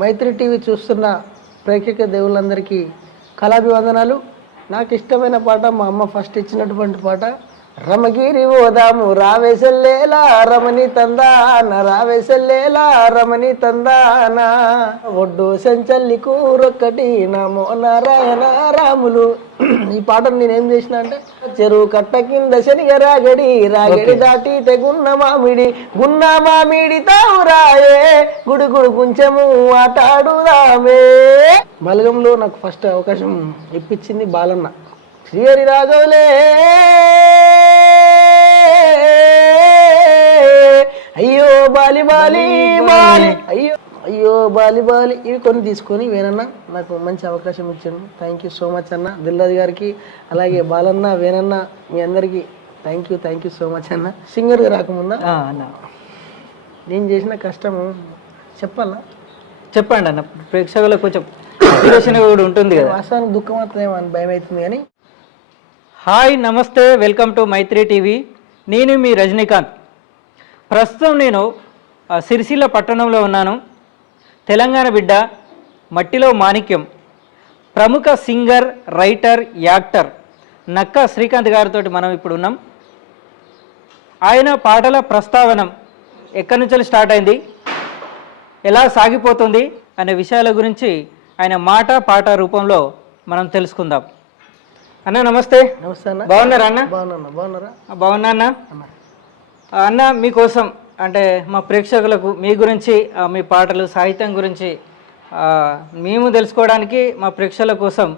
మైత్రి TV చూస్తున్న ప్రేక్షక దేవుళ్ళందరికీ కళాభివందనాలు. నాకు ఇష్టమైన పాట మా అమ్మ ఫస్ట్ ఇచ్చినటువంటి పాట, రమగిరి ఓదాము రావేసల్లేలా రమణి తందాన రావేసల్లేలా రమణి తందాన ఒడ్డు సంచల్లి కూరొక్కటి నమో నారాయణ రాములు. ఈ పాటను నేనేం చేసిన అంటే, చెరువు కట్ట కింద శనిగ రాగడి రాగడి దాటి తెగున్న మామిడి తావురాయే గుడుగుడు కొంచెము ఆటాడుదామే. బలగంలో నాకు ఫస్ట్ అవకాశం ఇప్పించింది బాలన్న. శ్రీహరి రాఘవులే అయ్యో బాలి బాలి బాలి అయ్యో బాలి బాలి ఇవి కొన్ని తీసుకొని వేనన్న నాకు మంచి అవకాశం ఇచ్చాను. థ్యాంక్ యూ సో మచ్ అన్న. దిల్రాజు గారికి, అలాగే బాలన్న, వేనన్న, మీ అందరికీ థ్యాంక్ యూ సో మచ్ అన్న. సింగర్గా రాకముందా నేను చేసిన కష్టము చెప్పాలా? చెప్పండి అన్న, ప్రేక్షకులకు కొంచెం కూడా ఉంటుంది కదా. వాస్తవానికి దుఃఖం అవుతుందేమో అని భయం అవుతుంది కానీ. హాయ్, నమస్తే, వెల్కమ్ టు మైత్రి టీవీ. నేను మీ రజనీకాంత్. ప్రస్తుతం నేను సిరిసిల్ల పట్టణంలో ఉన్నాను. తెలంగాణ బిడ్డ, మట్టిలో మాణిక్యం, ప్రముఖ singer, writer, actor Nakka Srikanth గారితో మనం ఇప్పుడు ఉన్నాం. ఆయన పాటల ప్రస్తావన ఎక్కడి నుంచి స్టార్ట్ అయింది, ఎలా సాగిపోతుంది అనే విషయాల గురించి ఆయన మాట పాట రూపంలో మనం తెలుసుకుందాం. అన్న నమస్తే. నమస్తే అన్న. బాగున్నారా అన్న? బాగున్నారా? బాగున్నా అన్న. అన్న, మీకోసం అంటే మా ప్రేక్షకులకు మీ గురించి, మీ పాటలు, సాహిత్యం గురించి మేము తెలుసుకోవడానికి మా ప్రేక్షకుల కోసం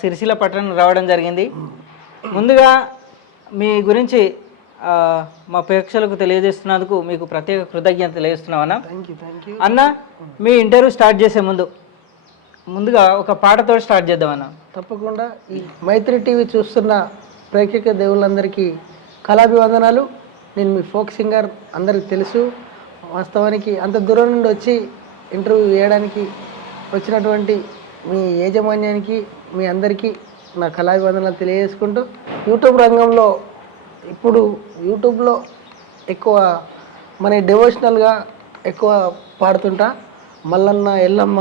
సిరిసిల్ల పట్టణం రావడం జరిగింది. ముందుగా మీ గురించి మా ప్రేక్షకులకు తెలియజేస్తున్నందుకు మీకు ప్రత్యేక కృతజ్ఞత తెలియజేస్తున్నాం అన్న. అన్న, మీ ఇంటర్వ్యూ స్టార్ట్ చేసే ముందుగా ఒక పాటతో స్టార్ట్ చేద్దామన్నా. తప్పకుండా. ఈ మైత్రి టీవీ చూస్తున్న ప్రేక్షక దేవుళ్ళందరికీ కళాభివందనాలు. నేను మీ ఫోక్ సింగర్, అందరికి తెలుసు. వాస్తవానికి అంత దూరం నుండి వచ్చి ఇంటర్వ్యూ చేయడానికి వచ్చినటువంటి మీ యాజమాన్యానికి, మీ అందరికీ నా కళాభివందనాలు తెలియజేసుకుంటూ, యూట్యూబ్ రంగంలో ఇప్పుడు యూట్యూబ్లో ఎక్కువ మన డివోషనల్గా ఎక్కువ పాడుతుంటా. మల్లన్న, ఎల్లమ్మ,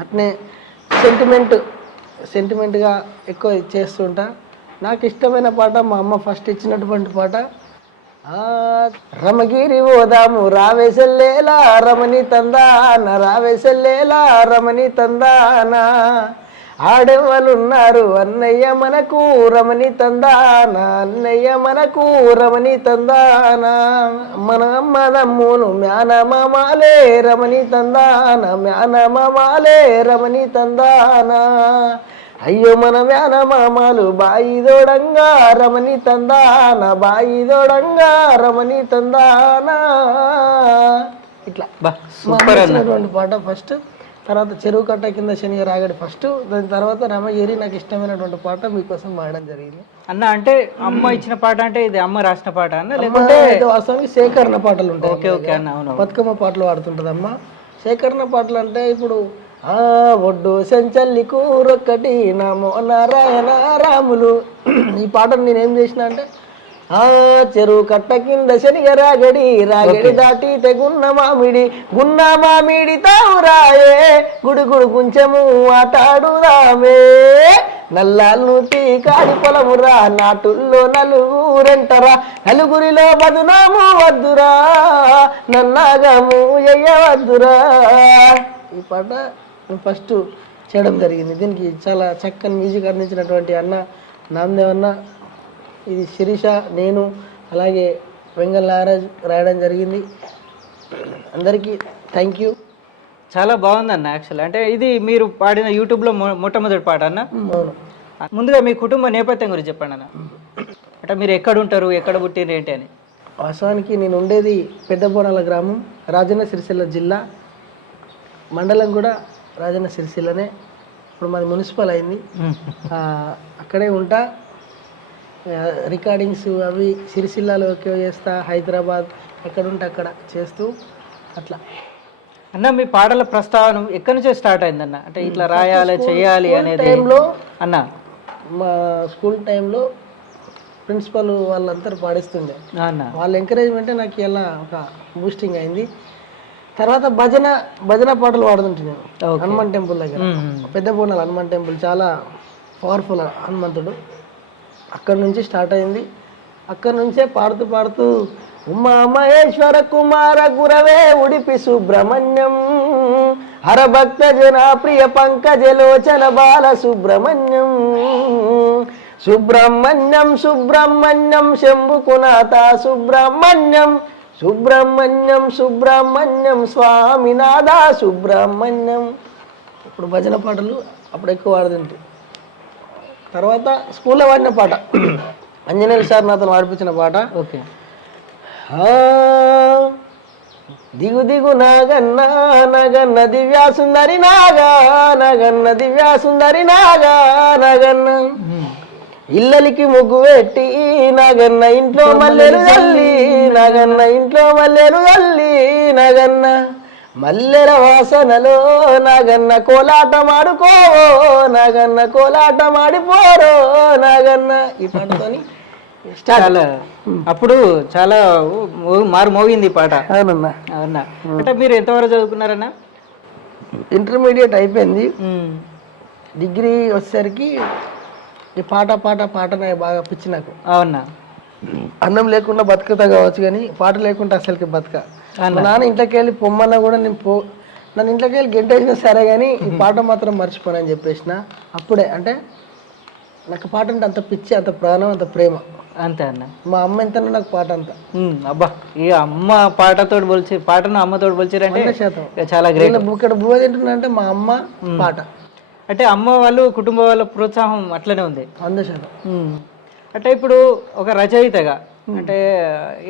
అట్నే సెంటిమెంట్గా ఎక్కువ చేస్తుంటా. నాకు ఇష్టమైన పాట మా అమ్మ ఫస్ట్ ఇచ్చినటువంటి పాట, రమగిరి ఓదాము రావేసల్లేలా రమణి తందాన రావేసల్లేలా రమణి తందాన ఆడెవ్వలున్నారు అన్నయ్య మనకు రమణి తందాన అన్నయ్య మనకు రమణి తందాన మన అమ్మదమ్మును మ్యానమామాలే రమణి తందాన మ్యానమామాలే రమణి తందాన అయ్యో మన మ్యానమామాలు బాయిదోడంగా రమణి తందాన బాయిదోడంగా రమణి తందాన. ఇట్లా నచ్చినటువంటి పాట ఫస్ట్. తర్వాత చెరువు కట్ట కింద శనిగ రాగడి ఫస్ట్. దాని తర్వాత రమగిరి నాకు ఇష్టమైనటువంటి పాట మీకోసం పాడడం జరిగింది అన్న. అంటే అమ్మ ఇచ్చిన పాట అంటే ఇది అమ్మ రాసిన పాట అన్న, లేకుంటే వాస్తవానికి సేకరణ పాటలు ఉంటాయి. ఓకే ఓకే అన్న. అవును, బతుకమ్మ పాటలు పాడుతుంటది అమ్మ. సేకరణ పాటలు అంటే ఇప్పుడు ఒడ్డు సంచల్లి కూరొక్కటి నమో నారాయణ రాములు. ఈ పాటను నేనేం చేసిన అంటే, చెరువు కట్ట కింద శనిగ రాగడి రాగడి దాటి తెగున్న మామిడి తావురాయే గుడుగుడు కొంచెము ఆటాడుదామే నల్లాలు టీ కాడి పొలమురా నాటుల్లో నలుగురెంటరా నలుగురిలో బదునాము వద్దురా నన్నాగము ఎయ్యవద్దురా. ఈ పాట ఫస్ట్ చేయడం జరిగింది. దీనికి చాలా చక్కని మ్యూజిక్ అందించినటువంటి అన్న నామదేవ్ అన్న, ఇది శిరీష, నేను, అలాగే వెంగళ నాగరాజ్ రాయడం జరిగింది. అందరికీ థ్యాంక్ యూ. చాలా బాగుందన్న. యాక్చువల్ అంటే ఇది మీరు పాడిన యూట్యూబ్లో మొట్టమొదటి పాట అన్న. అవును. ముందుగా మీ కుటుంబ నేపథ్యం గురించి చెప్పండి అన్న. అంటే మీరు ఎక్కడ ఉంటారు, ఎక్కడ పుట్టిన ఏంటి అని? వాస్తవానికి నేను ఉండేది పెద్దబోనాల గ్రామం, రాజన్న సిరిసిల్ల జిల్లా, మండలం కూడా రాజన్న సిరిసిల్లనే. ఇప్పుడు మాది మున్సిపల్ అయింది. అక్కడే ఉంటా. రికార్డింగ్స్ అవి సిరిసిల్లాలో ఎక్కువ చేస్తా, హైదరాబాద్ ఎక్కడుంటే అక్కడ చేస్తూ అట్లా. అన్న, మీ పాటల ప్రస్తావన ఎక్కడి నుంచో స్టార్ట్ అయిందన్న? అంటే ఇట్లా రాయాలి, చేయాలి అనేది టైంలో అన్న, మా స్కూల్ టైంలో ప్రిన్సిపల్ వాళ్ళందరూ పాడిస్తుండే. అన్న వాళ్ళ ఎంకరేజ్మెంటే నాకు ఇలా ఒక బూస్టింగ్ అయింది. తర్వాత భజన పాటలు పాడుతుంటే నేను Okay. హనుమాన్ టెంపుల్ దగ్గర పెద్ద బోనాలు హనుమాన్ టెంపుల్ చాలా పవర్ఫుల్ హనుమంతుడు. అక్కడి నుంచి స్టార్ట్ అయింది. అక్కడి నుంచే పాడుతూ పాడుతూ ఉమా మహేశ్వర కుమార గురవే ఉడిపి సుబ్రహ్మణ్యం హరభక్త జన ప్రియ పంకజలోచన బాల సుబ్రహ్మణ్యం సుబ్రహ్మణ్యం సుబ్రహ్మణ్యం శంభుకునాథ సుబ్రహ్మణ్యం సుబ్రహ్మణ్యం సుబ్రహ్మణ్యం స్వామినాథ సుబ్రహ్మణ్యం. ఇప్పుడు భజన పాటలు అప్పుడు ఎక్కువ పాడుతుంటే. తర్వాత స్కూల్లో పాడిన పాట అంజనేయులు సార్ నాతో పాడిపించిన పాట. ఓకే. దిగు దిగు నాగన్న నగన్న దివ్యా సుందరి నాగా నగన్న దివ్యా సుందరి నాగా నగన్న ఇల్లలికి ముగ్గు పెట్టి నాగన్న ఇంట్లో మల్లెలు చల్లి నాగన్న ఇంట్లో మల్లెలు చల్లి నాగన్న మల్లెల వాసనలో నాగన్న కోలాటమాడుకో నాగన్న కోలాటమాడిపోరో నాగన్న. ఈ పాటతోని చాలా అప్పుడు చాలా మారు మోగింది ఈ పాట. అవునన్నా. అవునా? అంటే మీరు ఎంతవరకు చదువుకున్నారన్నా? ఇంటర్మీడియట్ అయిపోయింది. డిగ్రీ వచ్చేసరికి ఈ పాట బాగా పిచ్చి నాకు. అవునా? అన్నం లేకుండా బతుకుతా కావచ్చు కానీ పాట లేకుండా అసలుకి బతక. మా నాన్న ఇంట్లోకి వెళ్ళి పొమ్మన్నా కూడా నన్ను ఇంట్లోకి వెళ్ళి గెంటేసినా సరే కానీ ఈ పాట మాత్రం మర్చిపోనని చెప్పేసిన. అప్పుడే అంటే నాకు పాట అంటే అంత పిచ్చి, అంత ప్రాణం, అంత ప్రేమ. అంతే అన్న. మా అమ్మ ఎంత నాకు పాట అంత. అబ్బా, ఈ అమ్మ పాటతో పాటను అమ్మతో పోల్చారంటే 100% చాలా గ్రేట్. ఇక్కడ బువ్వ తింటున్నా అంటే మా అమ్మ పాట. అంటే అమ్మ వాళ్ళు కుటుంబ వాళ్ళ ప్రోత్సాహం అట్లనే ఉంది. 100%. అంటే ఇప్పుడు ఒక రచయితగా అంటే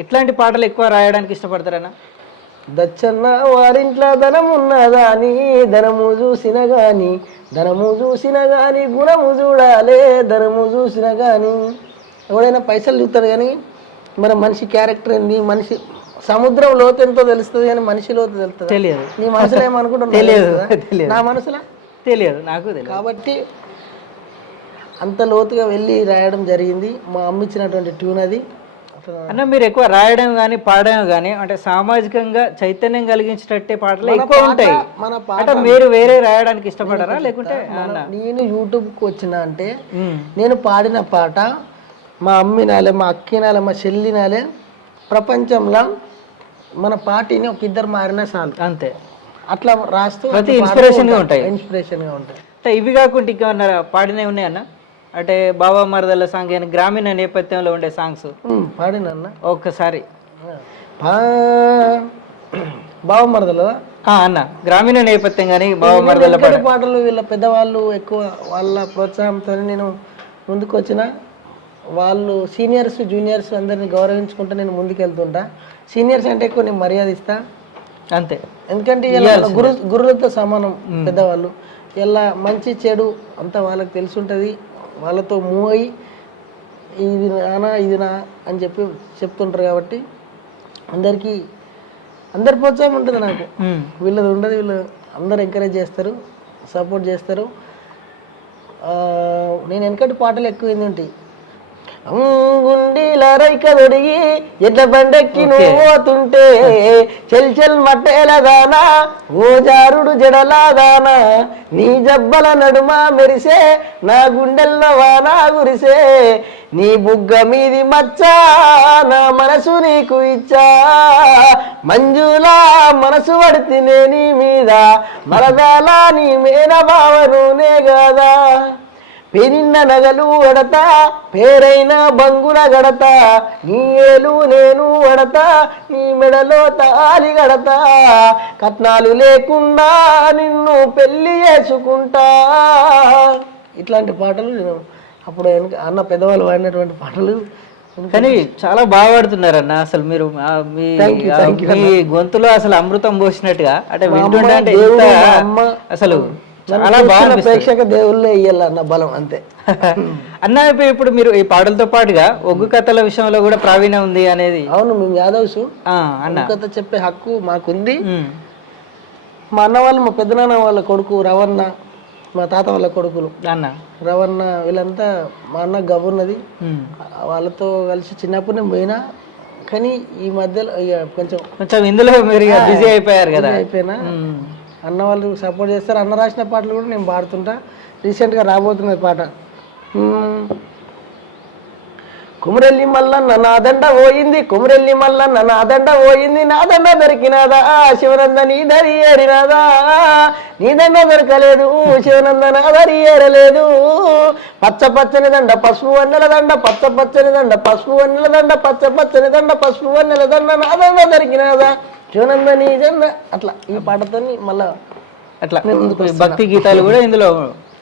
ఎట్లాంటి పాటలు ఎక్కువ రాయడానికి ఇష్టపడతారన్నా? దచ్చన్న వారింట్లో ధనం ఉన్నదా అని ధనము చూసిన గాని గుణము చూడాలే ధనము చూసిన గాని. ఎవడైనా పైసలు చూస్తాడు కానీ మన మనిషి క్యారెక్టర్ ఏంది, మనిషి సముద్రం లోతు ఎంతో తెలుస్తుంది కానీ మనిషి లోతు తెలుస్తుంది తెలియదు. నీ మనసులో ఏమనుకుంటున్నా తెలియదు. నా మనసులో తెలియదు, నాకు తెలియదు. కాబట్టి అంత లోతుగా వెళ్ళి రాయడం జరిగింది. మా అమ్మ ఇచ్చినటువంటి ట్యూన్ అది. అన్న, మీరు ఎక్కువ రాయడం కానీ పాడడం కానీ అంటే సామాజికంగా చైతన్యం కలిగించేటట్టే పాటలు ఎక్కువ ఉంటాయి. అంటే మీరు వేరే రాయడానికి ఇష్టపడరా? లేకుంటే నేను యూట్యూబ్కి వచ్చిన అంటే నేను పాడిన పాట మా అమ్మినాలే, మా అక్కినాలే, మా చెల్లినాలే, ప్రపంచంలో మన పార్టీని ఒక ఇద్దరు మారినా చాలు. అంతే. అట్లా రాస్తూ ఇన్స్పిరేషన్గా ఉంటాయి. అంటే ఇవి కాకుండా ఇంకా పాడినవి ఉన్నాయన్న? అంటే బాబా మరదల సాంగ్ అని గ్రామీణ నేపథ్యంలో ఉండే సాంగ్స్ పాడినన్న ఒక్కసారి. బాబా మరదల అన్న గ్రామీణ నేపథ్యం కానీ బాబా మరదల పాటలు వీళ్ళ పెద్దవాళ్ళు ఎక్కువ వాళ్ళ ప్రోత్సాహంతో నేను ముందుకు వచ్చిన. వాళ్ళు సీనియర్స్ జూనియర్స్ అందరినీ గౌరవించుకుంటూ నేను ముందుకు వెళ్తుంటా. సీనియర్స్ అంటే ఎక్కువ నేను మర్యాద ఇస్తా. అంతే. ఎందుకంటే గురువులతో సమానం పెద్దవాళ్ళు. ఇలా మంచి చెడు అంతా వాళ్ళకి తెలిసి ఉంటుంది. వాళ్ళతో మూవ్ అయ్యి ఇది నానా ఇది నా అని చెప్తుంటారు కాబట్టి అందరి ప్రోత్సాహం ఉంటుంది నాకు. వీళ్ళది ఉండదు. వీళ్ళు అందరు ఎంకరేజ్ చేస్తారు, సపోర్ట్ చేస్తారు. నేను వెనకటి పాటలు ఎక్కువ ఏంటంటే గుండీల రైక దొడిగి ఎడ్ల బండెక్కి నువ్వు పోతుంటే చెల్ మట్టేల దానా ఓ జారుడు జడలా దానా నీ జబ్బల నడుమ మెరిసే నా గుండెల్లో వానా గురిసే నీ బుగ్గ మీది మచ్చా నా మనసు నీకు ఇచ్చా మంజులా మనసు పడితేనే నీ మీద మరదాలా నీ మేన బావనునే గాదా పెరిన్న నగలు వడతా పేరైన బంగుల గడతా నీ ఏలు నేను వడతా నీ మెడలో తాలి గడతా కట్నాలు లేకుండా నిన్ను పెళ్లి చేసుకుంటా. ఇట్లాంటి పాటలు నేను అప్పుడు అన్న పెద్దవాళ్ళు వాడినటువంటి పాటలు. కానీ చాలా బాగా పాడుతున్నారన్న. అసలు మీరు మీ గొంతులో అసలు అమృతం పోసినట్టుగా అంటే వింటుంటే అంటే అసలు చాలా బాగా ప్రేక్షక దేవుళ్ళే ఇయ్యాలన్న బలం అంతే. అన్న ఇప్పుడు మీరు ఈ పాటలతో పాటుగా ఒగ్గు కథల విషయంలో కూడా ప్రావీణ్యం ఉంది అనేది. అవును, మేము యాదవ్స్. ఒగ్గు కథ చెప్పే హక్కు మాకుంది. మా అన్న వాళ్ళు, మా పెద్దనాన్న వాళ్ళ కొడుకు రవణ, మా తాత వాళ్ళ కొడుకులు అన్న రవణ వీళ్ళంతా మా అన్న గవ్వున్నది. వాళ్ళతో కలిసి చిన్నప్పుడు నేను పోయినా కానీ ఈ మధ్యలో ఇక కొంచెం కొంచెం ఇందులో మీరు బిజీ అయిపోయారు కదా. అయిపోయినా అన్న వాళ్ళు సపోర్ట్ చేస్తారు. అన్న రాసిన పాటలు కూడా నేను పాడుతుంటా. రీసెంట్గా రాబోతున్నది పాట. కుమరెల్లి మల్లన్న నా దండ పోయింది, కుమరెల్లి మల్లన్న నా దండ పోయింది, నా దండ దొరికినాదా శివనంద నీ దరి ఏరినాదా, నీ దండ దొరకలేదు శివనంద నా దరి ఏరలేదు, పచ్చ పచ్చని దండ పసుపు వన్నెల దండ, పచ్చ పచ్చని దండ పసుపు వన్నెల దండ, పచ్చ పచ్చని దండ పసుపు వన్నెల దండ, నా దండ దొరికినాదా శివనంద నీ దండ. అట్లా ఈ పాటతో మళ్ళా అట్లా భక్తి గీతాలు కూడా ఇందులో.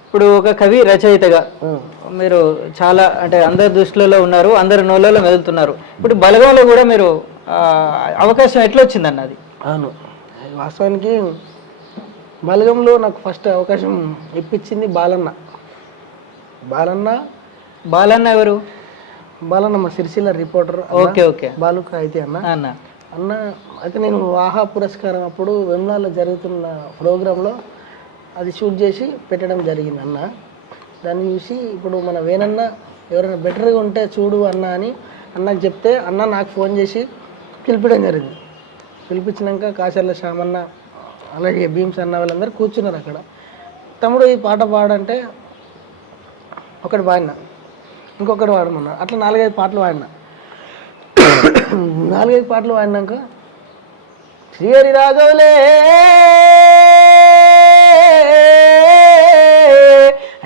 ఇప్పుడు ఒక కవి రచయితగా మీరు చాలా అంటే అందరి దృష్టిలో ఉన్నారు, అందరి నోళ్ళలో మెదులుతున్నారు. ఇప్పుడు బలగంలో కూడా మీరు అవకాశం ఎట్లా వచ్చింది అన్నది? అవును, వాస్తవానికి బలగంలో నాకు ఫస్ట్ అవకాశం ఇప్పించింది బాలన్న. బాలన్న ఎవరు? బాలన్న మా సిరిసిల్ల రిపోర్టర్. Okay okay. బాలుక అయితే అన్న అయితే నేను ఆహా పురస్కారం అప్పుడు వెమ్లాలో జరుగుతున్న ప్రోగ్రాంలో అది షూట్ చేసి పెట్టడం జరిగింది అన్న. దాన్ని చూసి ఇప్పుడు మన వేనన్న ఎవరైనా బెటర్గా ఉంటే చూడు అన్న అని అన్నకు చెప్తే అన్న నాకు ఫోన్ చేసి పిలిపించడం జరిగింది. పిలిపించినాక కాశర్ల శ్యామన్న అలాగే భీమ్స్ అన్న వాళ్ళందరూ కూర్చున్నారు అక్కడ. తమ్ముడు ఈ పాట పాడంటే ఒకటి పాడినా, ఇంకొకటి పాడమన్నా. అట్లా 4-5 పాటలు పాడినా. 4-5 పాటలు పాడినాక శ్రీహరి రాఘవులే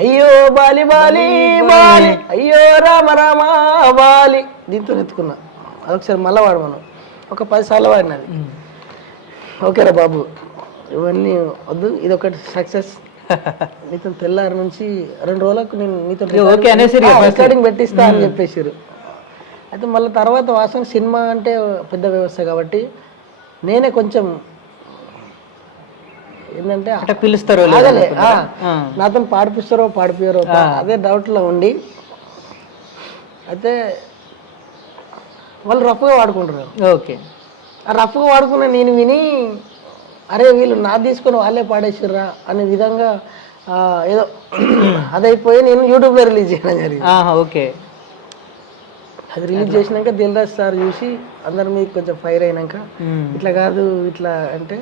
అయ్యో బాలి బాలి బాలి అయ్యో రామ రామ బాలి దీంతో ఎత్తుకున్నా. అదొకసారి మళ్ళీ వాడమను. ఒక 10 సార్లు వాడినది. ఓకేరా బాబు ఇవన్నీ వద్దు, ఇది ఒకటి సక్సెస్. నీతో తెల్లారి నుంచి 2 రోజులకు నేను నీతో రికార్డింగ్ పెట్టిస్తా అని చెప్పేసారు. అయితే మళ్ళీ తర్వాత వాసన సినిమా అంటే పెద్ద వ్యవస్థ కాబట్టి నేనే కొంచెం ఏంటంటే అట్లా పిలుస్తారో నాతో పాడిపిస్తారో పాడిపోయారో అదే డౌట్లో ఉండి, అయితే వాళ్ళు రఫ్గా వాడుకుంటారు. ఓకే, ఆ రఫ్గా వాడుకున్న నేను విని అరే వీళ్ళు నా తీసుకొని వాళ్ళే పాడేసిర్రా అనే విధంగా ఏదో అదైపోయి నేను యూట్యూబ్లో రిలీజ్ చేయడం జరిగింది. ఓకే, అది రిలీజ్ చేసినాక దిల్ రాజు సార్ చూసి అందరి మీద కొంచెం ఫైర్ అయినాక ఇట్లా కాదు ఇట్లా అంటే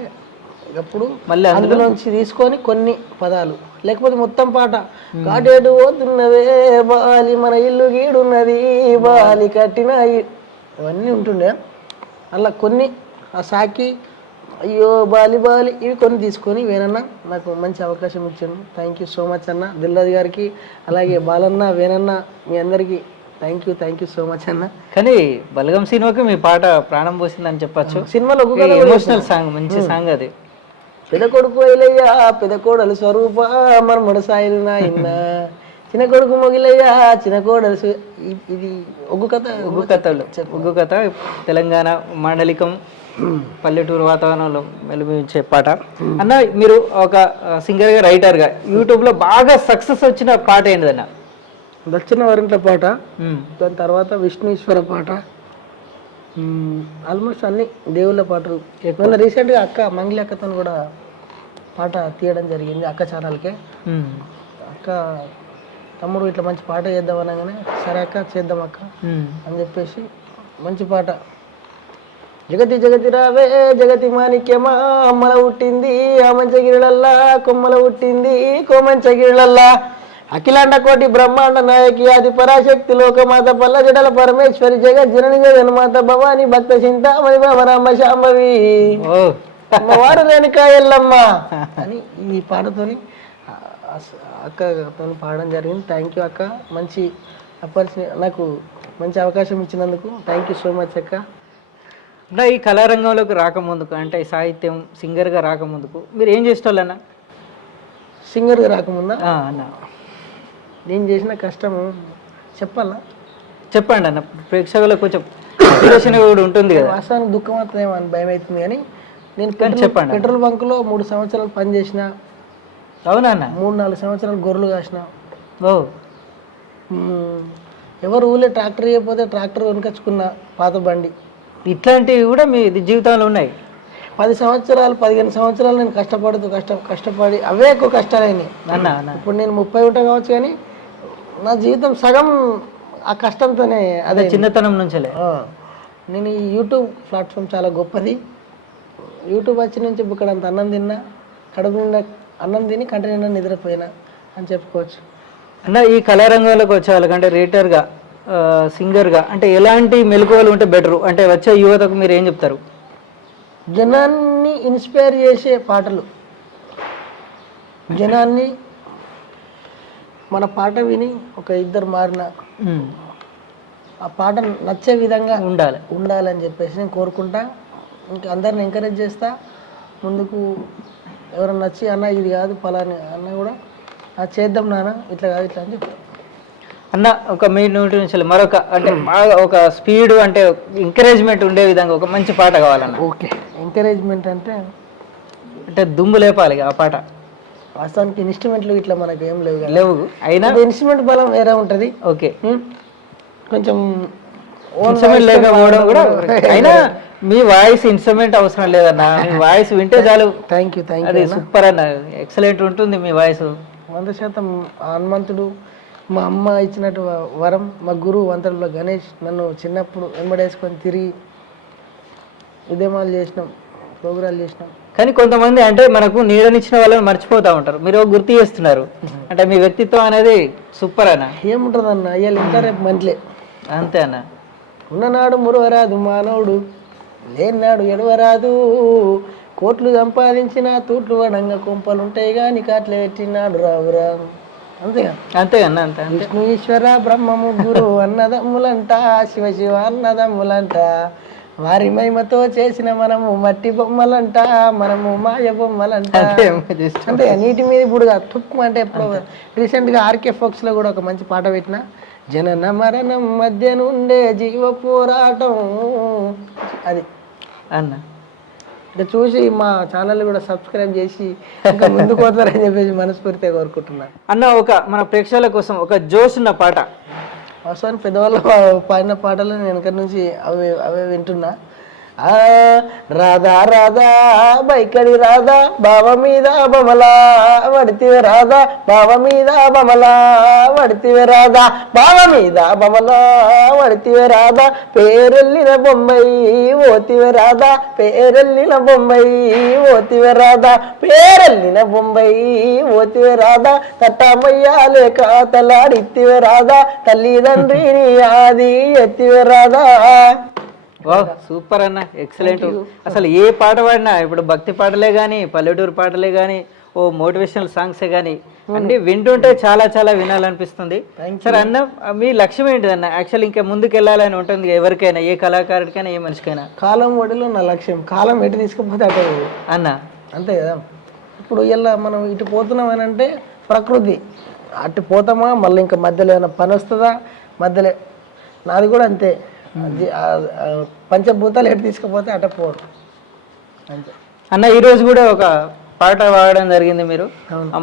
అప్పుడు మళ్ళీ అందులోంచి తీసుకొని కొన్ని పదాలు, లేకపోతే మొత్తం పాట కాటేడు పోతున్నవే బాలి మన ఇల్లు గీడున్నది బాలి కట్టిన ఇవన్నీ ఉంటుండే. అలా కొన్ని ఆ సాకి అయ్యో బాలి బాలి ఇవి కొన్ని తీసుకొని వేనన్న నాకు మంచి అవకాశం ఇచ్చాను. థ్యాంక్ యూ సో మచ్ అన్న దిల్రాజు గారికి, అలాగే బాలన్న వేనన్న మీ అందరికీ థ్యాంక్ యూ సో మచ్ అన్న. కానీ బలగం సినిమాకి మీ పాట ప్రాణం పోసిందని చెప్పచ్చు. సినిమాలో ఎమోషనల్ సాంగ్, మంచి సాంగ్ అది. పెద్ద కొడుకు అయిలయ్యా పెద్ద కోడలు స్వరూప మర్మడ సాయిలు నాయన్న, చిన్న కొడుకు మొగిలయ్యా చిన్న కోడలు. ఇది ఒగ్గు కథ తెలంగాణ మాండలికం పల్లెటూరు వాతావరణంలో మెలుమించే పాట అన్న. మీరు ఒక సింగర్గా రైటర్గా యూట్యూబ్లో బాగా సక్సెస్ వచ్చిన పాట ఏంటిదన్న? దక్షిణ వరింట్ల పాట, దాని తర్వాత విష్ణుశ్వర పాట, ఆల్మోస్ట్ అన్ని దేవుళ్ళ పాటలు. మొన్న రీసెంట్గా అక్క మంగ్లీ అక్కతో కూడా పాట తీయడం జరిగింది అక్క ఛానల్కే. అక్క తమ్ముడు ఇట్లా మంచి పాట చేద్దాం అనగానే సరే అక్క చేద్దాం అక్క అని చెప్పేసి మంచి పాట. జగతి జగతి రావే జగతి మాణిక్యమా అమ్మల పుట్టింది ఆ మంచగిరిలల్లా, కొమ్మల పుట్టింది కోమంచగిరిలల్లా, అఖిలాండ కోటి బ్రహ్మాండ నాయకి ఆది పరాశక్తి లోకమాత పల్ల జడల పరమేశ్వరి జగత్ జనని జగన్మాత భవాని భక్త చింతామణి బాబరామ శాంభవి అమ్మవారు రేణుకా ఎల్లమ్మ అని ఈ పాటతోని అక్కతో పాడడం జరిగింది. థ్యాంక్ యూ అక్క, మంచి నాకు మంచి అవకాశం ఇచ్చినందుకు థ్యాంక్ యూ సో మచ్ అక్క. అంటే ఈ కళారంగంలోకి రాకముందుకు, అంటే సాహిత్యం సింగర్గా రాకముందుకు మీరు ఏం చేసేవాళ్ళన్నా? సింగర్గా రాకముందా అన్న నేను చేసిన కష్టము చెప్పండి అన్న, ప్రేక్షకులకు కొంచెం కూడా ఉంటుంది కదా. వాస్తవానికి దుఃఖం అవుతుందేమో అని భయం అవుతుంది కానీ నేను పెట్రోల్ బంకులో 3 సంవత్సరాలు పనిచేసిన. అవునా అన్న? 3-4 సంవత్సరాలు గొర్రెలు కాసిన. ఎవరు ఊళ్ళో ట్రాక్టర్ చేయకపోతే ట్రాక్టర్ కొనుకొచ్చుకున్న పాత బండి. ఇట్లాంటివి కూడా మీ జీవితంలో ఉన్నాయి. 10 సంవత్సరాలు 15 సంవత్సరాలు నేను కష్టపడి అవే ఎక్కువ కష్టాలైనాయి అన్న. ఇప్పుడు నేను 30 ఉంటా కావచ్చు కానీ నా జీవితం సగం ఆ కష్టంతోనే. అదే చిన్నతనం నుంచే నేను ఈ యూట్యూబ్ ప్లాట్ఫామ్ చాలా గొప్పది. యూట్యూబ్ వచ్చి నుంచి ఇక్కడ అంత అన్నం తిన్నా, కడుపు నిండా అన్నం తిని కంటి నిండా నిద్రపోయినా అని చెప్పుకోవచ్చు. అన్న ఈ కళారంగంలోకి వచ్చే వాళ్ళకంటే రేటర్గా సింగర్గా అంటే ఎలాంటి మెలకువలు ఉంటే బెటరు, అంటే వచ్చే యువతకు మీరు ఏం చెప్తారు? జనాన్ని ఇన్స్పైర్ చేసే పాటలు, జనాన్ని మన పాట విని ఒక ఇద్దరు మారిన ఆ పాట నచ్చే విధంగా ఉండాలని చెప్పేసి నేను కోరుకుంటా. ఇంకా అందరిని ఎంకరేజ్ చేస్తా. ముందుకు ఎవరైనా నచ్చి అన్న ఇది కాదు పలాని అన్న కూడా చేద్దాం నాన్న ఇట్లా కాదు ఇట్లా అని చెప్తాను. అన్న ఒక మీ నోటి నుంచి మరొక అంటే ఒక స్పీడ్ అంటే ఎంకరేజ్మెంట్ ఉండే విధంగా ఒక మంచి పాట కావాలన్న. ఓకే, ఎంకరేజ్మెంట్ అంటే దుమ్ము లేపాలి ఆ పాట. వాస్తవానికి ఇన్స్ట్రుమెంట్లు ఇట్లా మనకు ఏం లేవు అయినా ఇన్స్ట్రుమెంట్ బలం వేరే ఉంటుంది. ఓకే, కొంచెం ఇన్స్ట్రుమెంట్ లేకపోవడం కూడా అయినా మీ వాయిస్ ఇన్స్ట్రుమెంట్ అవసరం లేదన్న, మీ వాయిస్ వింటే చాలు. థ్యాంక్ యూ అది సూపర్ అన్న, ఎక్సలెంట్ ఉంటుంది మీ వాయిస్. 100% హనుమంతుడు మా అమ్మ ఇచ్చినట్టు వరం. మా గురువు వంతడులో గణేష్ నన్ను చిన్నప్పుడు వెంబడేసుకొని తిరిగి ఉద్యమాలు చేసినాం, ప్రోగ్రాలు చేసినాం. కానీ కొంతమంది అంటే మనకు నీడనిచ్చిన వాళ్ళని మర్చిపోతూ ఉంటారు, మీరు గుర్తు చేస్తున్నారు. అంటే మీ వ్యక్తిత్వం అనేది సూపర్ అన్న. ఏముంటుంది అన్న, అయ్యాలి ఇంకా రేపు మంత్లే అంతే అన్న. ఉన్ననాడు మురవరాదు మానవుడు, లేనాడు ఎడవరాదు. కోట్లు సంపాదించిన తూట్లు వడంగా కుంపలుంటాయి కానీ కాట్లు పెట్టినాడు రావురా. అంతేగా అంతే అన్న. అంతే విష్ణు ఈశ్వర బ్రహ్మ ముగ్గురు అన్నదమ్ములంట, శివ శివ అన్నదమ్ములంట. వారి మహిమతో చేసిన మనము మట్టి బొమ్మలంట, మనము మాయ బొమ్మలంట. అంటే నీటి మీద ఇప్పుడు తుక్కు అంటే ఎప్పుడు రీసెంట్గా ఆర్కే ఫోక్స్లో కూడా ఒక మంచి పాట పెట్టిన, జనన మరణం మధ్య నుండే జీవ పోరాటం. అది అన్న ఇక చూసి మా ఛానల్ కూడా సబ్స్క్రైబ్ చేసి ఇంకా ముందుకు పోతారని చెప్పేసి మనస్ఫూర్తిగా కోరుకుంటున్నాను. అన్న ఒక మన ప్రేక్షకుల కోసం ఒక జోష్ ఉన్న పాట. అవసరం పెద్దవాళ్ళు పాడిన పాటలు నేను వెనక నుంచి అవే వింటున్నా. రాధా రాధా బైకడి రాధా బావ మీద బమలా వడితివే రాధా, బావ మీద బమలా వడితివే రాధా, బావ మీద బమలా వడితివే రాధా. పేరెళ్ళిన బొమ్మయి ఓతివే రాధా, పేరెళ్ళిన బొమ్మయి ఓతివే రాధా, పేరెళ్ళిన బొమ్మయి ఓతివే రాధా. తట్టమయ్యా లేక తలాడిత్తివే రాధా, తల్లిదండ్రిని ఆది ఎత్తివే రాధా. వావ్, సూపర్ అన్న, ఎక్సలెంట్. అసలు ఏ పాట పాడినా ఇప్పుడు భక్తి పాటలే కానీ, పల్లెటూరు పాటలే కానీ, ఓ మోటివేషనల్ సాంగ్సే కానీ అన్ని వింటుంటే చాలా చాలా వినాలనిపిస్తుంది. సరే అన్న, మీ లక్ష్యం ఏంటిది అన్న? యాక్చువల్ ఇంకా ముందుకు వెళ్ళాలని ఉంటుంది ఎవరికైనా, ఏ కళాకారుడికైనా ఏ మనిషికైనా. కాలం ఒడిలో నా లక్ష్యం, కాలం ఎటు తీసుకుపోతే అటు అన్న. అంతే కదా. ఇప్పుడు ఇలా మనం ఇటు పోతున్నాం అని అంటే ప్రకృతి, అటు పోతామా మళ్ళీ ఇంకా మధ్యలో ఏమైనా పని వస్తుందా, మధ్యలో నాది కూడా అంతే. పంచభూతాలు ఎటు తీసుకుపోతే అట పోరు అంతే అన్న. ఈరోజు కూడా ఒక పాట పాడడం జరిగింది మీరు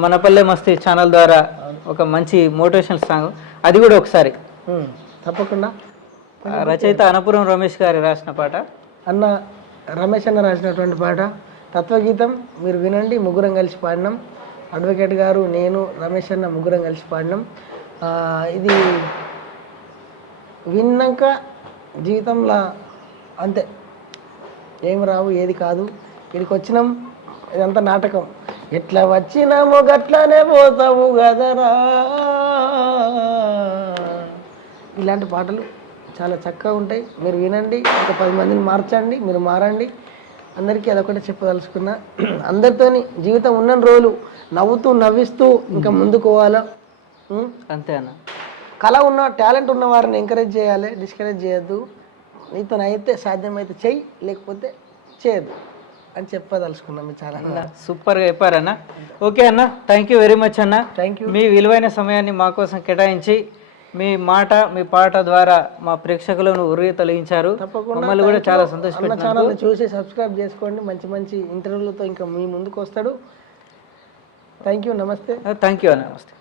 మనపల్లె మస్తీ ఛానల్ ద్వారా, ఒక మంచి మోటివేషనల్ సాంగ్, అది కూడా ఒకసారి. తప్పకుండా. రచయిత అనపురం రమేష్ గారు రాసిన పాట. అన్న రమేష్ అన్న రాసినటువంటి పాట తత్వగీతం, మీరు వినండి. ముగ్గురం కలిసి పాడినాం, అడ్వకేట్ గారు, నేను, రమేష్ అన్న ముగ్గురం కలిసి పాడినాం. ఇది విన్నాక జీవితంలో అంతే, ఏం రావు ఏది కాదు, ఇక్కడికి వచ్చినాం, ఇదంతా నాటకం. ఎట్లా వచ్చినామో గట్లానే పోతావు కదరా. ఇలాంటి పాటలు చాలా చక్కగా ఉంటాయి, మీరు వినండి. ఒక 10 మందిని మార్చండి, మీరు మారండి. అందరికీ అదొకటి చెప్పదలుచుకున్నా. అందరితోని జీవితం ఉన్న రోజులు నవ్వుతూ నవ్విస్తూ ఇంకా ముందుకు పోవాలా. అంతే అన్న. కళ ఉన్న టాలెంట్ ఉన్న వారిని ఎంకరేజ్ చేయాలి, డిస్కరేజ్ చేయొద్దు. నీతో అయితే సాధ్యమైతే చెయ్యి, లేకపోతే చేయద్దు అని చెప్పదలుచుకున్నాం. మీరు చాలా సూపర్గా చెప్పారన్న. ఓకే అన్న, థ్యాంక్ యూ వెరీ మచ్ అన్న. Thank you. మీ విలువైన సమయాన్ని మా కోసం కేటాయించి మీ మాట మీ పాట ద్వారా మా ప్రేక్షకులను ఉర్రి తొలగించారు. మమ్మల్ని కూడా చాలా సంతోషపెట్టినారు. ఛానల్ చూసి సబ్స్క్రైబ్ చేసుకోండి, మంచి మంచి ఇంటర్వ్యూలతో ఇంకా మీ ముందుకు వస్తాడు. థ్యాంక్ యూ, నమస్తే. థ్యాంక్ యూ అన్న, నమస్తే.